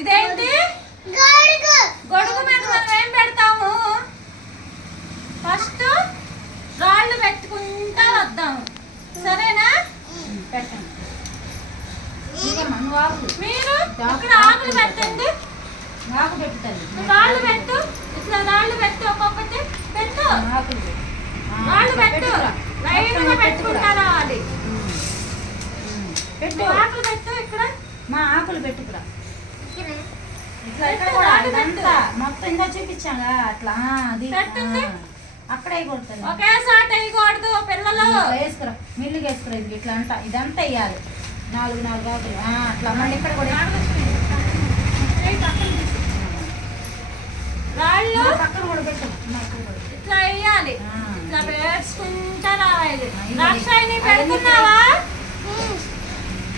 ఇదేంటి గొడుగు మీద మనం ఏం పెడతాము? ఫస్ట్ రాళ్ళు పెట్టుకుంటా వద్దాము, సరేనా? పెట్టండి. మీరు ఇక్కడ ఆకులు పెట్టండి. ఆకు పెట్టుతాను. రాళ్ళు పెట్టు, ఇట్లా రాళ్ళు పెట్టు, ఒక్కొక్కటి పెట్టు. రాళ్ళు పెట్టు, లైన్గా పెట్టుకుంటా రావాలి. పెట్టు ఆకులు పెట్టు. ఇక్కడ మా ఆకులు పెట్టుకురా. ఇట్లా మొత్తం ఇందా చూపించాగా అట్లా అది అక్కడ వేయకూడదు. ఒకేసారి వేయకూడదు పిల్లలు. వేసుకురా, మిల్లుగా వేసుకురా. ఇది ఇట్లా అంతా ఇదంతా వేయాలి. 4 ఆకులు అట్లా. మళ్ళీ ఇక్కడ కూడా రాళ్ళు పక్కన కూడా పెట్టు. ఇట్లా వేయాలి, ఇట్లా వేసుకుంటా రావాలి. రాక్షాయిని పెడుతున్నావా?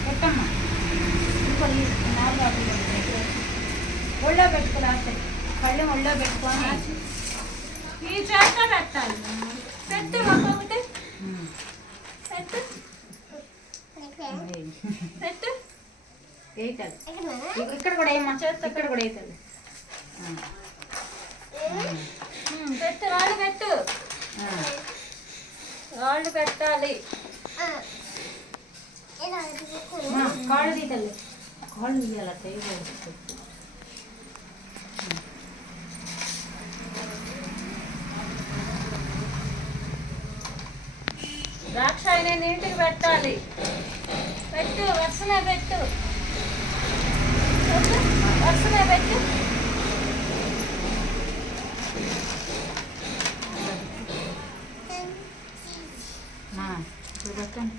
పెట్టమ్మా. 4 ఆకులు ఒళ్ళో పెట్టుకురా. కళ్ళు ఒళ్ళో పెట్టుకొని ఈ చేత పెట్టాలి. పెట్టు, ఒక్కొక్కటి పెట్టు పెట్టు. వేయతాడు. ఇక్కడ కూడా ఏమన్నా చేస్తా. ఇక్కడ కూడా వేయతాడు. పెట్టు, రాళ్ళు పెట్టు. రాళ్ళు పెట్టాలి. కాళ్ళు తీయాలి. కాళ్ళు తీయాలి. చేయకూడదు. ద్రాక్షాయిని నీటికి పెట్టాలి. పెట్టు, వరుసనే పెట్టు, వరుసనే పెట్టు. పెట్టండి.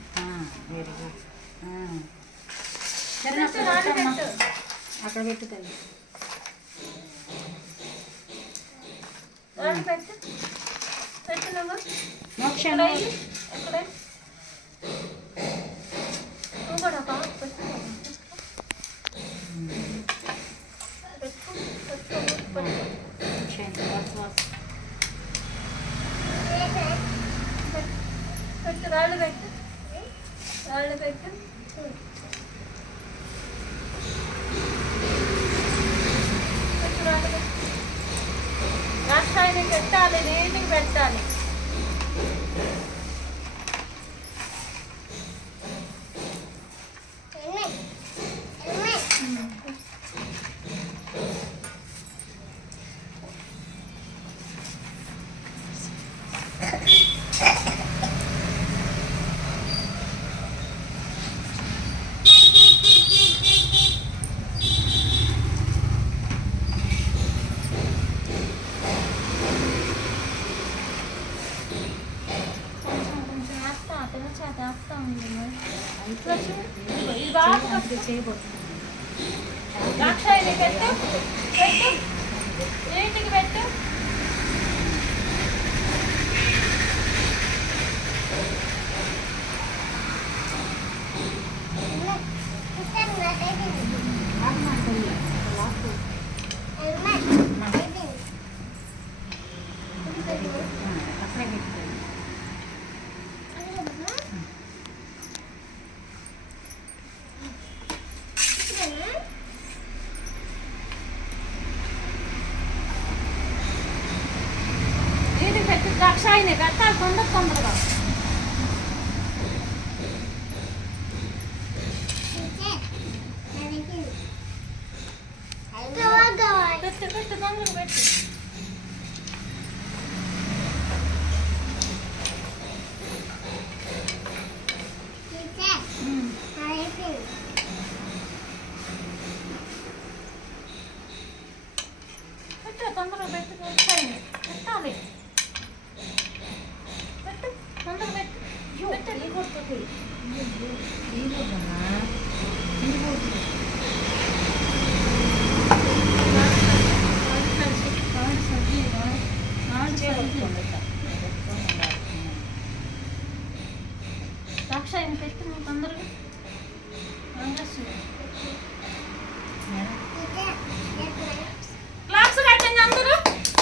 Very good. అక్కడ పెట్టు తల్లి. పెట్టు పెట్టు. నువ్వు మోక్షణ ఎక్కడ కూడా పెట్టు. పెట్టు, రాళ్ళు పెట్టు, రాళ్ళు పెట్టు. పెట్టు, రాళ్ళు పెట్టు. రాక్షాయిని పెట్టాలి, నీటికి పెట్టాలి. ద్రాక్షాయిని పెట్టు, పెట్టు, నీటికి పెట్టు. ద్రాక్షాయిని పెట్టాలి తొందరగా. పెట్టు పెట్టు, తొందరగా పెట్టు. పెట్టు, తొందరగా పెట్టు. ద్రాక్షాయిని పెట్టాలి. పెట్టు, తొందరగా పెట్టు. ద్రాక్షాయిని పెట్టు తొందరగా. క్లాప్స్ కట్టండి అందరూ.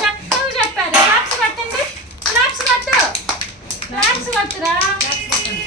చక్కగా చెప్పారు. క్లాప్స్ కట్టండి. క్లాప్స్ కట్టు, క్లాప్స్ కట్టురా.